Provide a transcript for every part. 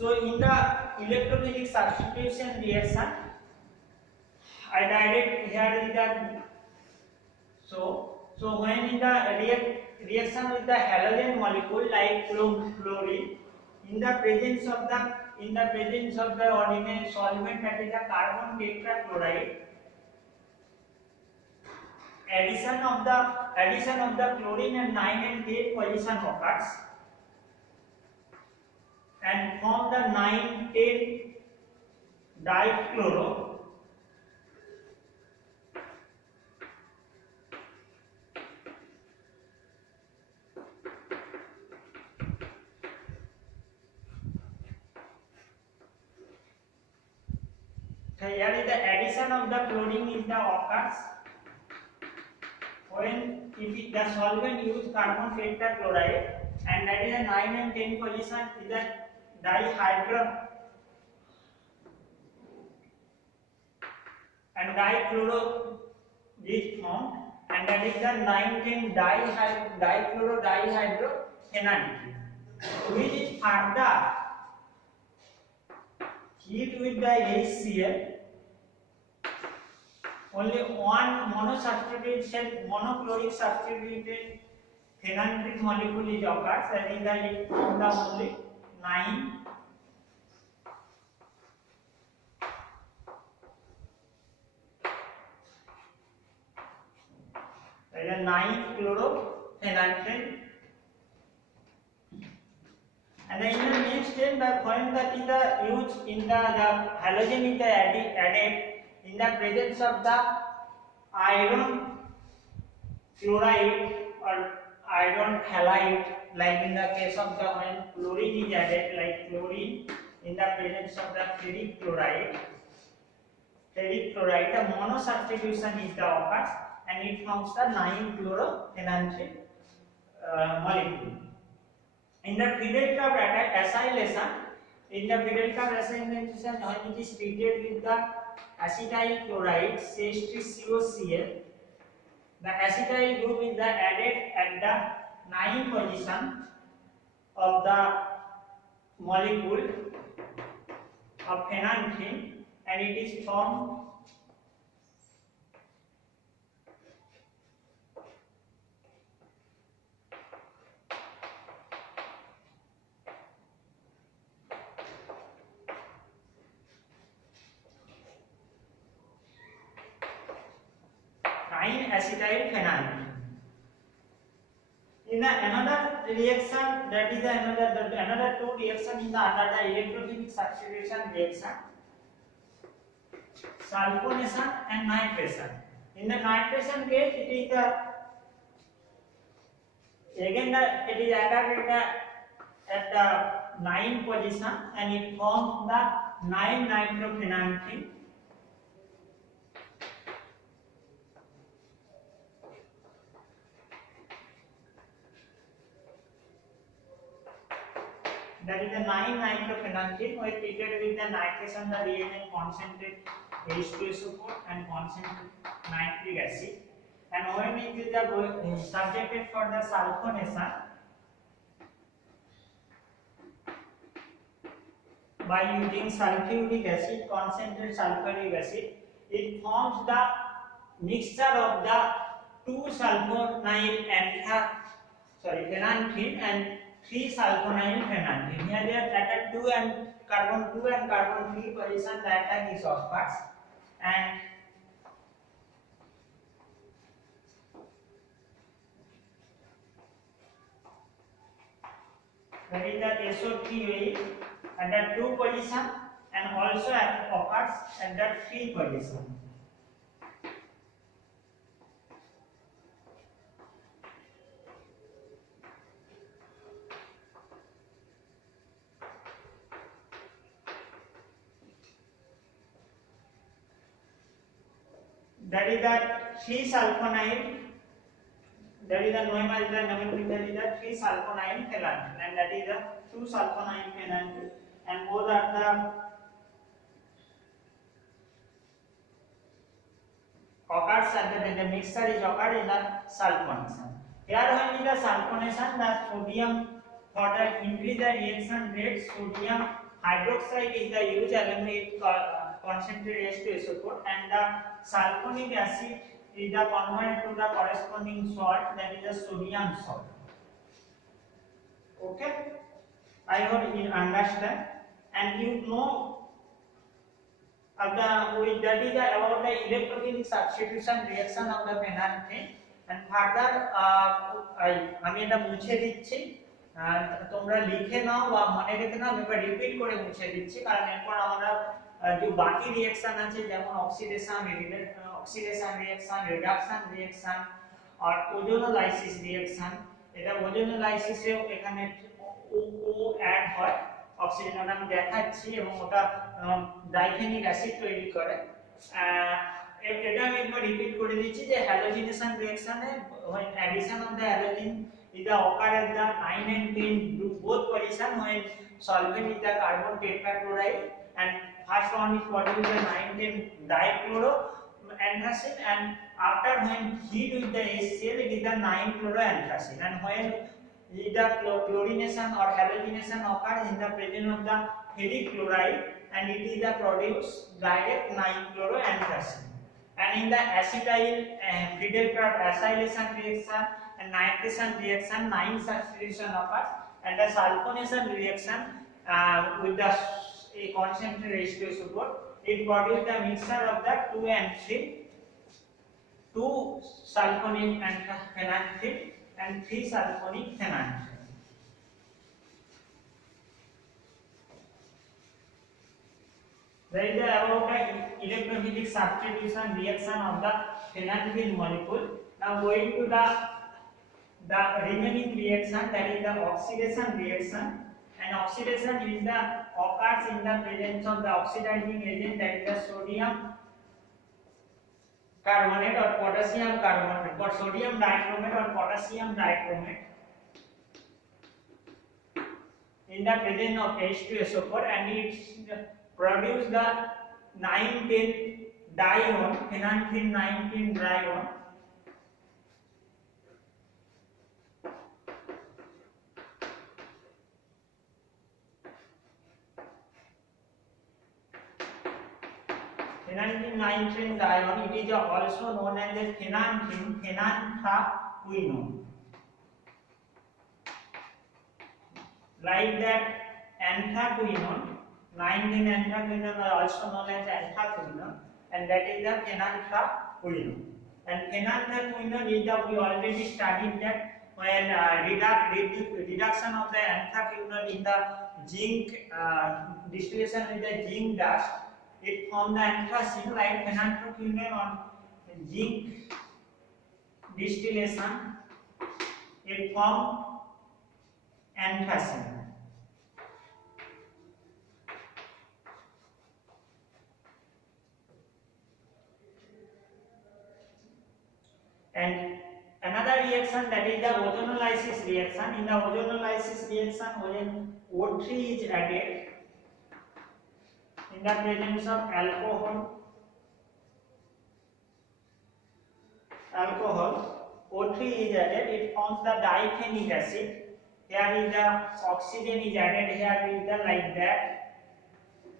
So in the electrolytic substitution reaction, I direct here is the so when in the reaction with the halogen molecule like chlorine, in the presence of the ordinary solvent, that is the carbon tetrachloride, addition of the chlorine and 9 and 10 position occurs and form the 9,10 dichloro. So here is the addition of the chlorine is the occurs when if the solvent use carbon tetrachloride, and that is a 9 and 10 position is the dihydro and dichloro is formed, and that is the 9,10 dichloro dihydrophenol, which is further heat with the HCl. Only one monochloric substituted phenanthric molecule is occurs, that is the form the only 9 chlorphenanthrin. And then in the next step, the point that is the use in the halogen is the added in the presence of the iron chloride or iron halide, like in the case of the when chlorine is added, like chlorine in the presence of the ferric chloride, the mono substitution is the occurs and it forms the 9-chlorophenanthrin molecule. In the Friedel-Crafts acylation, when it is treated with the acetyl chloride, CaCO, the acetyl group is added at the 9th position of the molecule of phenanthrin, and it is formed acetyl phenanthrin. In another reaction, that is another two reaction in the under the electrolytic substitution reaction, sulfonation and nitration. In the nitration case, it is it is added at the 9th position and it forms the 9-nitrophenanthrin. That is the 9-nitrophenanthrin. When treated with the nitration, the reagent concentrate H2SO4 and concentrate nitric acid. And when it is subjected for the sulfonation by using sulfuric acid, concentrated sulfuric acid, it forms the mixture of the 2-sulfonyl phenanthrin and 3-sulfonyl phenanthrin. Here they are added 2 and carbon 3 position, the attack is occurs, and that is the SO3 at that 2 position and also occurs at that 3 position. That is the 3-sulfonyl, that is the nomenclature, that is the 3-sulfonyl phenanthrin, and that is the 2-sulfonyl phenanthrin, and both are the occurs and the mixture is occurred in the sulfonation. Here when in the sulfonation, the sodium, for the increase the reaction rate, sodium hydroxide is the huge aluminate concentrated H2SO4, and the sulfonic acid is the converted to the corresponding salt, that is the sodium salt. Okay, I hope you understand, and you know that is about the electrophilic substitution reaction of the phenanthine. And further আমি এটা মুছে দিচ্ছি, তোমরা লিখে নাও বা মনে রেখে নাও, এবার রিপিট করে মুছে দিচ্ছি, কারণ এরপর আমরা যে বাকি রিঅ্যাকশন আছে যেমন অক্সিডেশন রিঅ্যাকশন, রিডাকশন রিঅ্যাকশন আর ওজোনোলাইসিস রিঅ্যাকশন, এটা ওজোনোলাইসিসেও এখানে ও অ্যাড হয় অক্সিজেন, আমি দেখাচ্ছি, এবং ওটা ডাইফেনিক অ্যাসিড তৈরি করে। এটা আমি একবার রিপিট করে দিচ্ছি যে halogenation রিঅ্যাকশনে when addition of the halogen is the occur at the 9 and 10 group both position when solvent is the carbon tetrachloride, and first one is produced the 9,10 dichloroanthracene, and after when heat with the HCl it is the 9-chloroanthracene, and when the chlorination or halogenation occurs in the presence of the ferric chloride, and it is the produced direct 9-chloroanthracene. And in the acetyl Friedel-Crafts acylation reaction and nitration reaction, 9 substitution occurs, and the sulfonation reaction with the concentrated H2SO4, it produces the mixture of the 2 and 3, 2 sulfonic and phenanthine and 3 sulfonic phenanthine. There is about the electrophilic substitution reaction of the phenanthine molecule. Now going to the remaining reaction, that is the oxidation reaction, and oxidation is the occurs in the presence of the oxidizing agent, that is the sodium carbonate or potassium carbonate, or sodium dichromate or potassium dichromate in the presence of H2SO4, and it produce the 9,10 dione, phenanthine 9,10 dione, phenanthine 9,10 dione. It is also known as the phenanthine, phenanthaquinone. Like that, anthraquinone, 9,10 anthraquinone are also known as anthraquinone, and that is the phenanthaquinone. And phenanthaquinone is the, we already studied that when reduction of the anthraquinone in the zinc distillation with the zinc dust, it forms the anthracene. Like phenanthaquinone on zinc distillation, it forms anthracene. And another reaction, that is the ozonolysis reaction. In the ozonolysis reaction, when O3 is added in the presence of alcohol, O3 is added, it forms the diphenic acid. Here is the oxygen is added, here is the like that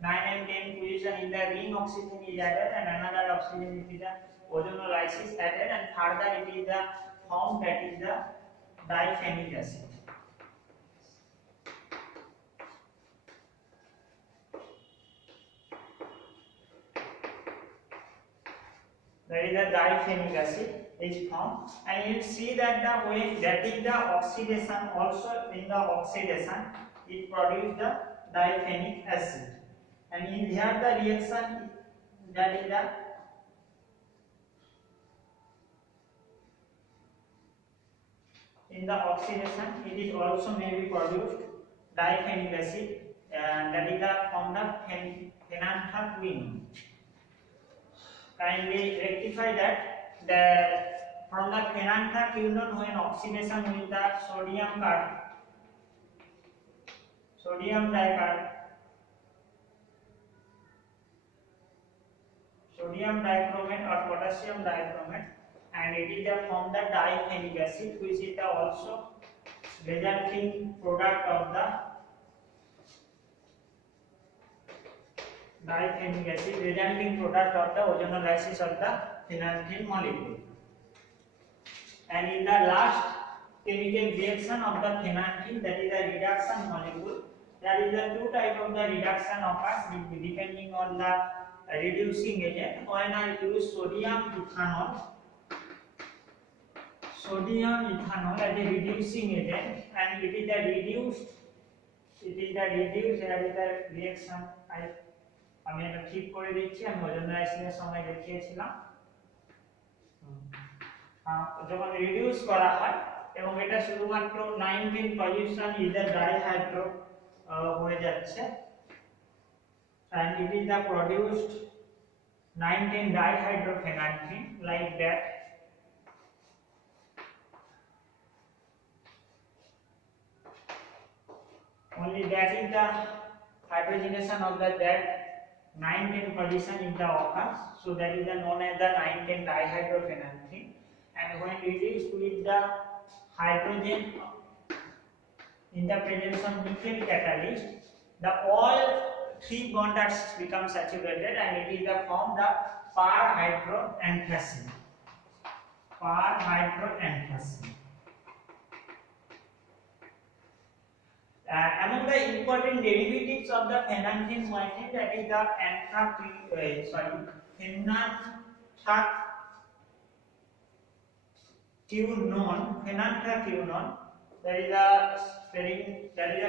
9 and 10 position in the ring oxygen is added, and another oxygen is the ozonolysis added, and further it is the form, that is the diphenic acid. That is the diphenic acid is formed, and you see that the way that is the oxidation, also in the oxidation it produces the diphenic acid, and in here the reaction, that is the in the oxidation it is also may be produced diphenic acid, and that is the from the phenanthaquinone. Kindly rectify that the from the phenanthaquinone, when oxidation with the sodium dichromate or potassium dichromate, and it is from the diphenic acid, which is also resulting product of the diphenic acid resulting product of the ozonolysis of the phenanthine molecule. And in the last chemical reaction of the phenanthine, that is the reduction molecule, there is the two type of the reduction occurs depending on the reducing agent. When I use sodium ethanol as a reducing agent, and it is the reduced, here is the reaction. আমি এটা ঠিক করে দিচ্ছি, আমি ওজোনালাইসিসের সময় দেখিয়েছিলাম। যখন reduce করা হয় এবং এটা শুধুমাত্র 19 পজিশন ইদার ডাইহাইড্রো হয়ে যাচ্ছে, and it is the produced 19 dihydrophenanthine like that. Only that is the hydrogenation of the that 9-10 position in the occurs, so that is the known as the 9-10 dihydrophenanthine. And when reduced with the hydrogen in the presence of nickel catalyst, the all three bonds become saturated, and it is the form the parhydroanthacene. Among the important derivatives of the phenanthine moiety, that is the phenanthaquinone, that is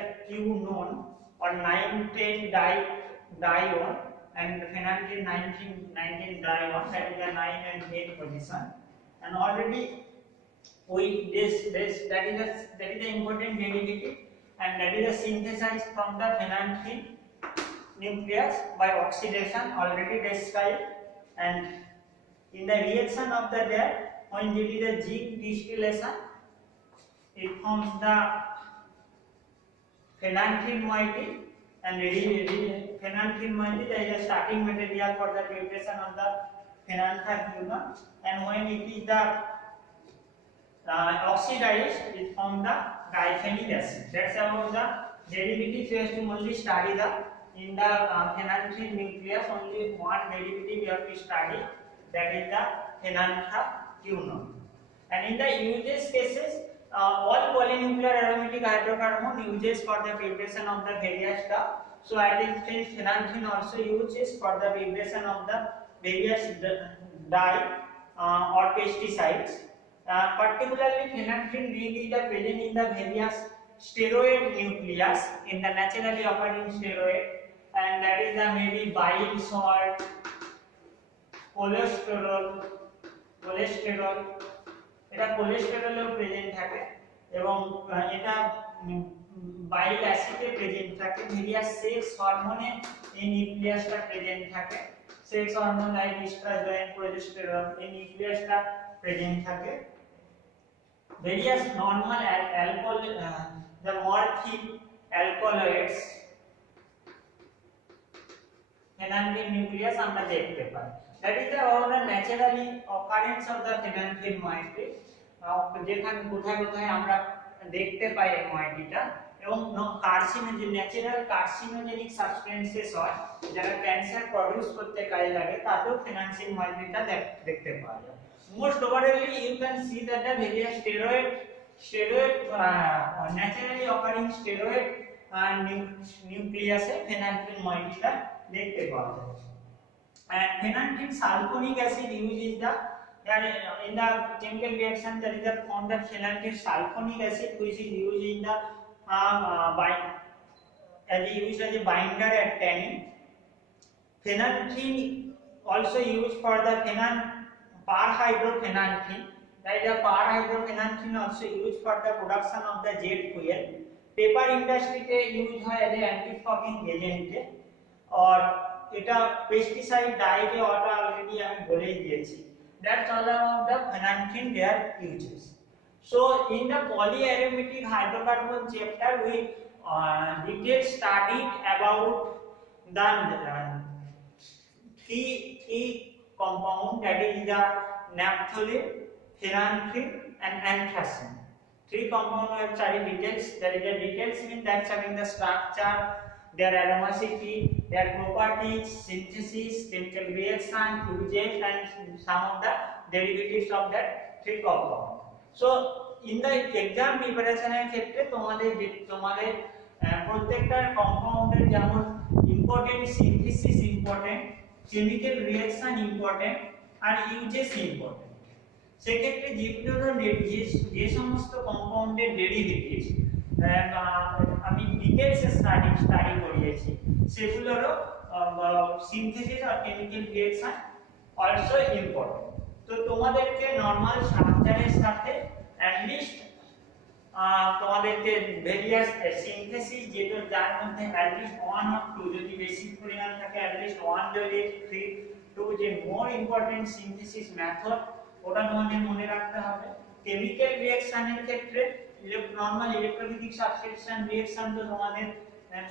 a quinone or 9-10 dione, and phenanthine 19 dione, that is the 9 and 10 position. And already that is the important derivative, and that is synthesized from the phenanthine nucleus by oxidation, already described. And in the reaction of the that, when there is a zinc distillation, it forms the phenanthine moiety, and phenanthine moiety, there is a starting material for the preparation of the phenanthaquinone, and when it is the oxidized, it forms the diphenic acid. That's about the derivative. You have to only study the in the phenanthine nucleus, only one derivative you have to study, that is the phenanthaquinone. And in the uses cases, all polynuclear aromatic hydrocarbon uses for the preparation of the various stuff. So I think phenanthine also uses for the preparation of the various dye or pesticides. Particularly phenanthine ring is present in the various steroid nucleus, in the naturally occurring steroid, and that is the maybe bile salt, cholesterol, এটা কোলেস্টেরলেও present থাকে, এবং এটা bile অ্যাসিডে present থাকে, various sex হরমোনে এই নিউক্লিয়াসটা present থাকে, sex hormone like oestrogen, progesterone, এই নিউক্লিয়াসটা প্রেজেন্ট থাকে। Various normal alcohol, the morphine alkaloids phenanthine nucleus আমরা দেখতে পাই। That is the naturally occurrence of the phenanthine moiety, যেখানে কোথায় আমরা দেখতে পাই এই moietyটা, এবং ন্যাচারাল কার্সিনোজেনিক সাবস্টেন্সেস হয়, যারা ক্যান্সার প্রডিউস করতে কাজে লাগে, তাতেও phenanthine moietyটা দেখতে পাওয়া যায়। Most overally you can see that the various steroid naturally occurring steroid nucleus phenanthine moietyটা দেখতে পাওয়া যায়। And phenanthine sulfonic acid used is the in the chemical reaction, there is a form of phenanthine sulfonic acid which is used in the used as a binder at tanning. Phenanthine also used for the parhydrophenanthine, that is the parhydrophenanthine also used for the production of the jet fuel. Paper industry te use hoy as a anti fogging agent, or এটা pesticide dye je oটা already আমি বলেই দিয়েছি। That's all about the phenanthine their uses. So in the polyaromatic hydrocarbon chapter, we detailed studied about the three compound, that is the naphthalene, phenanthine and anthracene. Three compound we have studied details. There is a details mean that's having the structure, their aromaticity, their properties, synthesis, chemical reaction, uses, and some of the derivatives of that three compound. So in the exam preparation এর ক্ষেত্রে তোমাদের প্রত্যেকটা কম্পাউন্ডের যেমন important synthesis important, chemical reaction important আর uses important. সেক্ষেত্রে যেগুলো যে সমস্ত কম্পাউন্ডের ডেরিভেটিভস আমি ডিটেইলসে স্টাডি করিয়েছি সেগুলোরও সিনথেসিস আর কেমিক্যাল রিঅ্যাকশন অলসো ইম্পর্টেন্ট। তো তোমাদেরকে নরমাল স্ট্রাকচারের সাথে at least তোমাদেরকে ভেরিয়াস সিনথেসিস যেটা যার মধ্যে at least 1 or 2 যদি বেসিক পরিমাণ থাকে at least 1 যদি 2 যে মোর ইম্পর্টেন্ট সিনথেসিস মেথড ওটা তোমাদের মনে রাখতে হবে। কেমিক্যাল রিঅ্যাকশনের ক্ষেত্রে নরমাল ইলেকট্রোলাইটিক সাবস্টিটিউশন রিঅ্যাকশন তো তোমাদের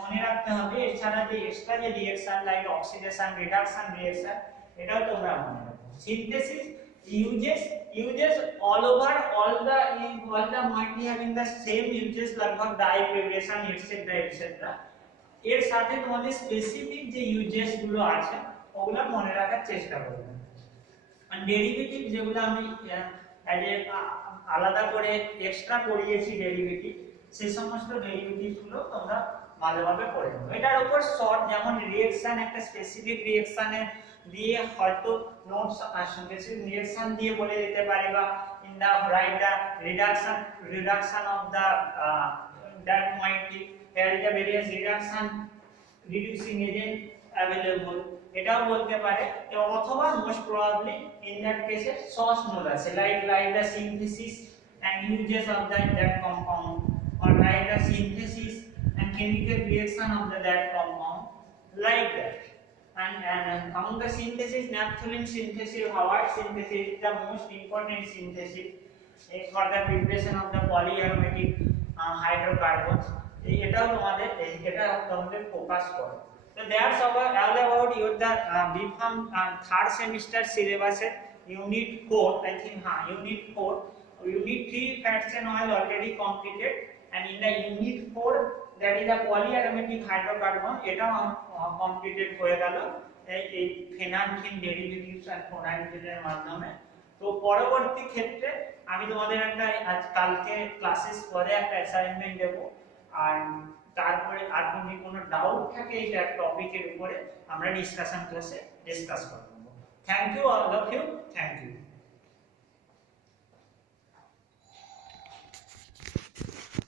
মনে রাখতে হবে। এছাড়া যে এক্সট্রা যে reaction like oxidation reduction reaction এটাও তোমরা মনে রাখবে। Synthesis uses all over all the might be having the same uses लगभग डाई प्रिपरेशन एटसेट्रा एटसेट्रा এর সাথে তোমাদের স্পেসিফিক যে ইউজেস গুলো আছে ওগুলো মনে রাখার চেষ্টা করবে। আর ডেরিভেটিভ যেগুলো আমি আলাদা করে এক্সট্রা পড়িয়েছি ডেরিভেটিভ সেই সমস্ত ডেরিভেটিভ গুলো তোমরা ভালোভাবে পড়ে নাও। এটার উপর শর্ট যেমন রিঅ্যাকশন একটা স্পেসিফিক রিঅ্যাকশনে দিয়ে হয়তো নোটস আসবে সেই রিঅ্যাকশন দিয়ে বলে দিতে পারে বা in the right the reduction of the that might be here is the various reduction reducing agent available এটাও বলতে পারে অথবা মোস্ট প্রবাবলি ইন দ্যাট কেসে source node আছে like the synthesis and uses of that compound or like the synthesis and chemical reaction of that compound like that. And among the synthesis, naphthalene synthesis, Howard synthesis is the most important synthesis for the preparation of the polyaromatic hydrocarbons. এটাও তোমাদের focus করো। So that's all about your the BPharm third semester syllabus unit 4 I think unit 4 unit 3 fats and oil already completed and in the unit 4 that is the polyaromatic hydrocarbon এটাও completed হয়ে গেল এই ফেনালফিন derivatives আর ফোনাইলফিনের মাধ্যমে। তো পরবর্তী ক্ষেত্রে আমি তোমাদের একটা আজ কালকে ক্লাসেস পরে একটা অ্যাসাইনমেন্ট দেব আর তারপরে আর যদি কোনো ডাউট থাকে এই টপিকের উপরে আমরা ডিসকাশন ক্লাসে ডিসকাস করব। Thank you all of you, thank you.